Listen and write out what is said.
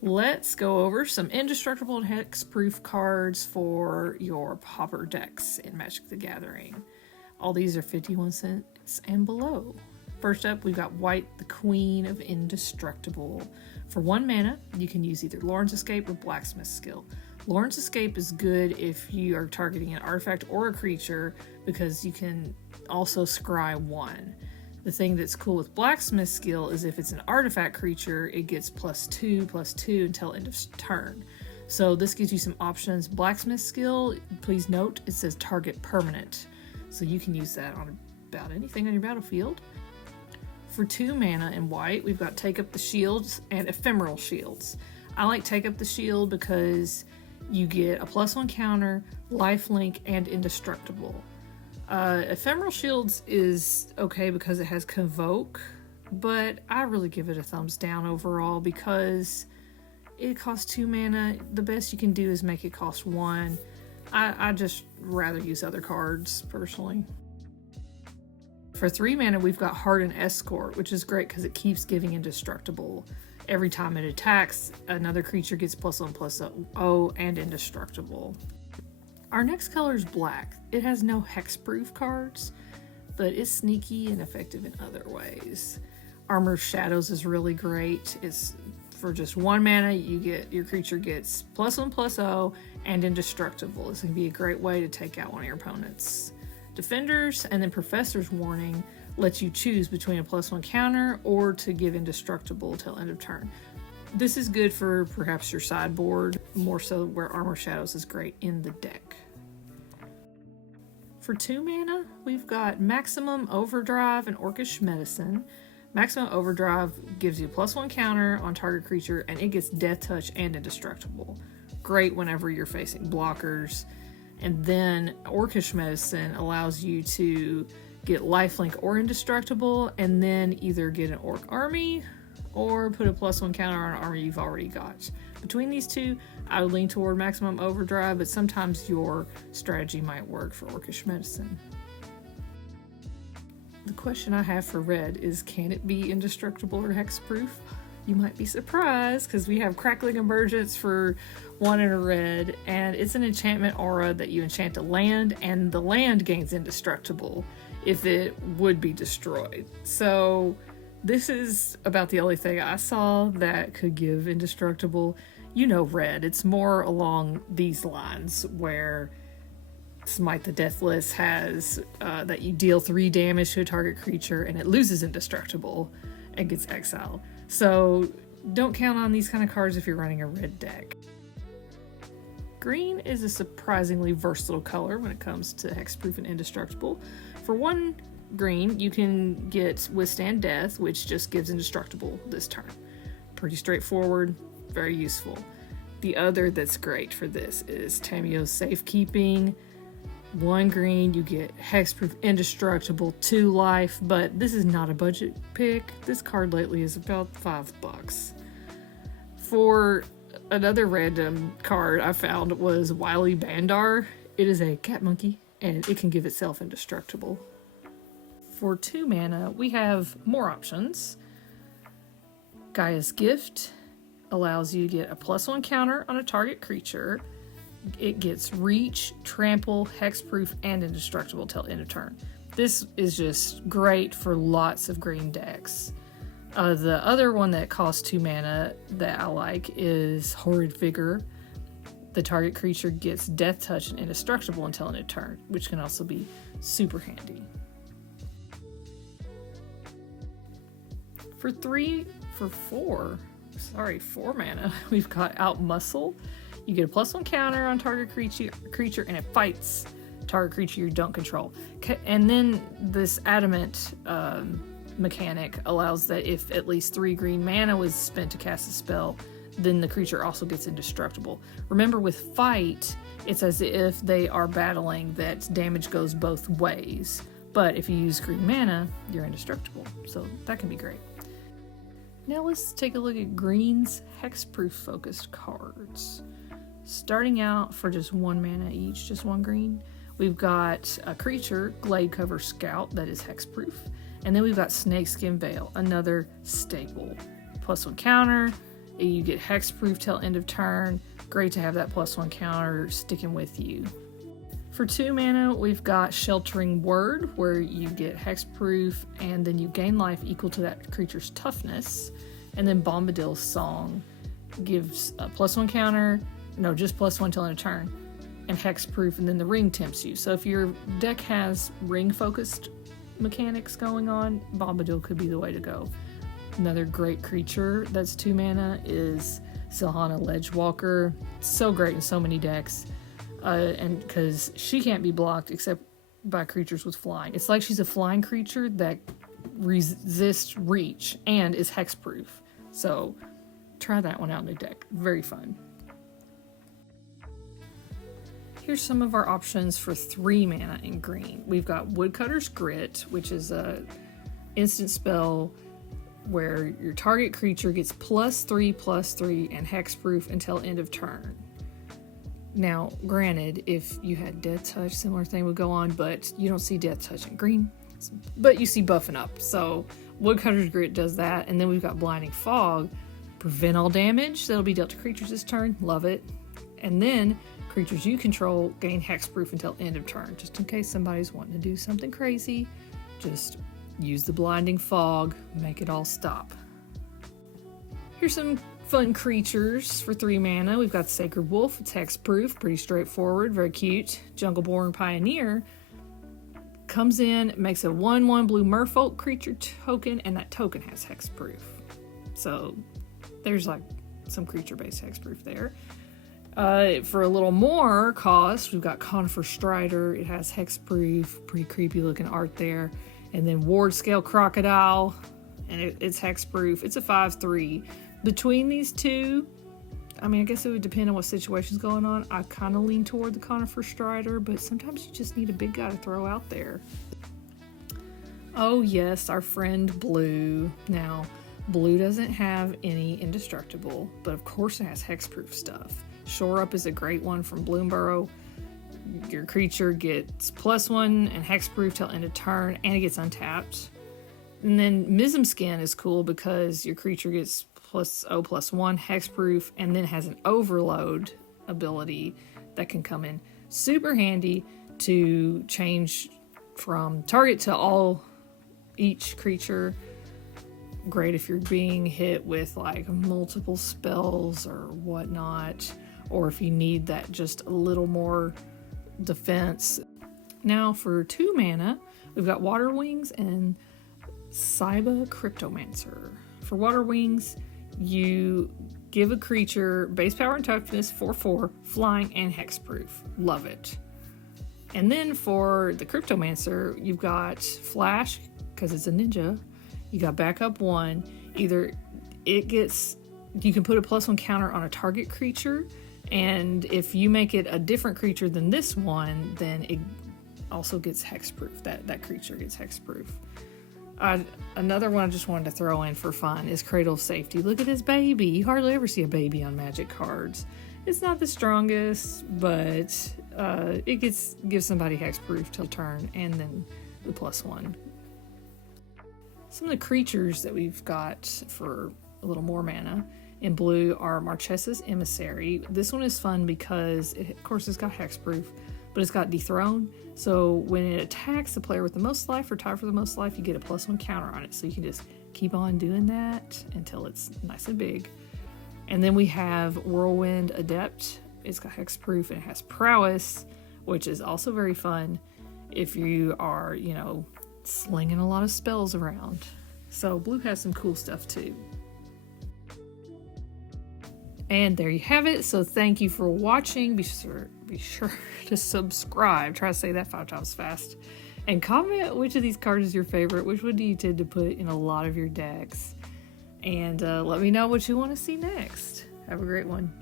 Let's go over some indestructible and hexproof cards for your Pauper decks in Magic the Gathering. All these are 51 cents and below. First up, we've got White, the Queen of Indestructible. For 1 mana, you can use either Loran's Escape or Blacksmith skill. Loran's Escape is good if you are targeting an artifact or a creature because you can also scry 1. The thing that's cool with Blacksmith skill is if it's an artifact creature, it gets +2/+2 until end of turn. So this gives you some options. Blacksmith skill, please note, it says target permanent. So you can use that on about anything on your battlefield. For 2 mana in white, we've got Take Up the Shields and Ephemeral Shields. I like Take Up the Shield because you get a +1 counter, lifelink, and indestructible. Ephemeral Shields is okay because it has Convoke, but I really give it a thumbs down overall because it costs 2 mana. The best you can do is make it cost 1. I just rather use other cards, personally. For 3 mana, we've got Hardened Escort, which is great because it keeps giving indestructible. Every time it attacks, another creature gets +1/+0 and indestructible. Our next color is black. It has no hexproof cards, but it's sneaky and effective in other ways. Armor of Shadows is really great. It's for just 1 mana, your creature gets +1/+0 and indestructible. It's going to be a great way to take out one of your opponents. Defenders and then Professor's Warning lets you choose between a +1 counter or to give indestructible till end of turn. This is good for perhaps your sideboard, more so where Armor of Shadows is great in the deck. For 2 mana, we've got Maximum Overdrive and Orcish Medicine. Maximum Overdrive gives you a +1 counter on target creature, and it gets Death Touch and Indestructible. Great whenever you're facing blockers. And then Orcish Medicine allows you to get lifelink or indestructible, and then either get an orc army or put a +1 counter on an army you've already got. Between these two, I would lean toward Maximum Overdrive, but sometimes your strategy might work for Orcish Medicine. The question I have for red is, can it be indestructible or hexproof? You might be surprised because we have Crackling Emergence for 1 in a red, and it's an enchantment aura that you enchant a land, and the land gains indestructible if it would be destroyed. So this is about the only thing I saw that could give indestructible. You know, red, it's more along these lines where Smite the Deathless has that you deal 3 damage to a target creature and it loses indestructible and gets exiled. So don't count on these kind of cards if you're running a red deck. Green is a surprisingly versatile color when it comes to hexproof and indestructible. For 1 green, you can get Withstand Death, which just gives indestructible this turn. Pretty straightforward, very useful. The other that's great for this is Tamiyo's Safekeeping. 1 green, you get hexproof, indestructible, 2 life, but this is not a budget pick. This card lately is about $5. For another random card I found was Wily Bandar. It is a cat monkey, and it can give itself indestructible. For 2 mana, we have more options. Gaea's Gift allows you to get a +1 counter on a target creature. It gets Reach, Trample, Hexproof, and Indestructible till end of turn. This is just great for lots of green decks. The other one that costs 2 mana that I like is Horrid Vigor. The target creature gets Death Touch and Indestructible until end of turn, which can also be super handy. For 4 mana, we've got Outmuscle. You get a +1 counter on target creature and it fights target creature you don't control. And then this Adamant mechanic allows that if at least 3 green mana was spent to cast a spell, then the creature also gets indestructible. Remember, with fight, it's as if they are battling that damage goes both ways. But if you use green mana, you're indestructible. So that can be great. Now let's take a look at green's hexproof focused cards. Starting out for just 1 mana each, just 1 green, we've got a creature, Gladecover Scout, that is hexproof. And then we've got Snakeskin Veil, another staple. +1 counter, You get hexproof till end of turn. Great to have that +1 counter sticking with you. For 2 mana, we've got Sheltering Word, where you get hexproof and then you gain life equal to that creature's toughness. And then Bombadil's Song gives a +1 counter, no, just +1 till end of turn, and hexproof, and then the ring tempts you. So if your deck has ring-focused mechanics going on, Bombadil could be the way to go. Another great creature that's 2 mana is Silhana Ledgewalker. So great in so many decks. And because she can't be blocked except by creatures with flying. It's like she's a flying creature that resists reach and is hexproof. So try that one out in the deck. Very fun. Here's some of our options for 3 mana in green. We've got Woodcutter's Grit, which is a instant spell where your target creature gets +3/+3 and hexproof until end of turn. Now, granted, if you had Death Touch, similar thing would go on, but you don't see Death Touch in green. But you see buffing up, so Woodcutter's Grit does that. And then we've got Blinding Fog, prevent all damage that'll be dealt to creatures this turn. Love it. And then creatures you control gain hexproof until end of turn. Just in case somebody's wanting to do something crazy, just use the Blinding Fog, make it all stop. Here's some fun creatures for 3 mana. We've got Sacred Wolf, it's hexproof, pretty straightforward, very cute. Jungleborn Pioneer comes in, makes a 1/1 blue merfolk creature token, and that token has hexproof. So there's like some creature-based hexproof there. For a little more cost, we've got Conifer Strider. It has hexproof, pretty creepy looking art there. And then Wardscale Crocodile, and it's hexproof. It's a 5/3. Between these two, I mean, I guess it would depend on what situation's going on. I kind of lean toward the Conifer Strider, but sometimes you just need a big guy to throw out there. Oh yes, our friend Blue. Now, Blue doesn't have any indestructible, but of course it has hexproof stuff. Shore Up is a great one from Bloomburrow. Your creature gets +1 and hexproof till end of turn, and it gets untapped. And then Mizzium Skin is cool because your creature gets +0/+1 hexproof, and then has an overload ability that can come in super handy to change from target to all each creature. Great if you're being hit with like multiple spells or whatnot, or if you need that just a little more defense. Now for 2 mana, we've got Water Wings and Saiba Cryptomancer. For Water Wings, you give a creature base power and toughness 4/4, flying and hexproof. Love it. And then for the Cryptomancer, you've got Flash, because it's a ninja. You got backup 1. Either it gets, you can put a +1 counter on a target creature, and if you make it a different creature than this one, then it also gets hexproof. That creature gets hexproof. Another one I just wanted to throw in for fun is Cradle of Safety. Look at this baby. You hardly ever see a baby on Magic cards. It's not the strongest, but it gives somebody hexproof till turn, and then the +1. Some of the creatures that we've got for a little more mana in blue are Marchesa's Emissary. This one is fun because, of course, it's got hexproof, but it's got Dethrone. So when it attacks the player with the most life or tied for the most life, you get a +1 counter on it. So you can just keep on doing that until it's nice and big. And then we have Whirlwind Adept. It's got hexproof and it has prowess, which is also very fun if you are, slinging a lot of spells around. So blue has some cool stuff too. And there you have it. So thank you for watching. Be sure to subscribe. Try to say that 5 times fast. And comment which of these cards is your favorite. Which one do you tend to put in a lot of your decks? And let me know what you want to see next. Have a great one.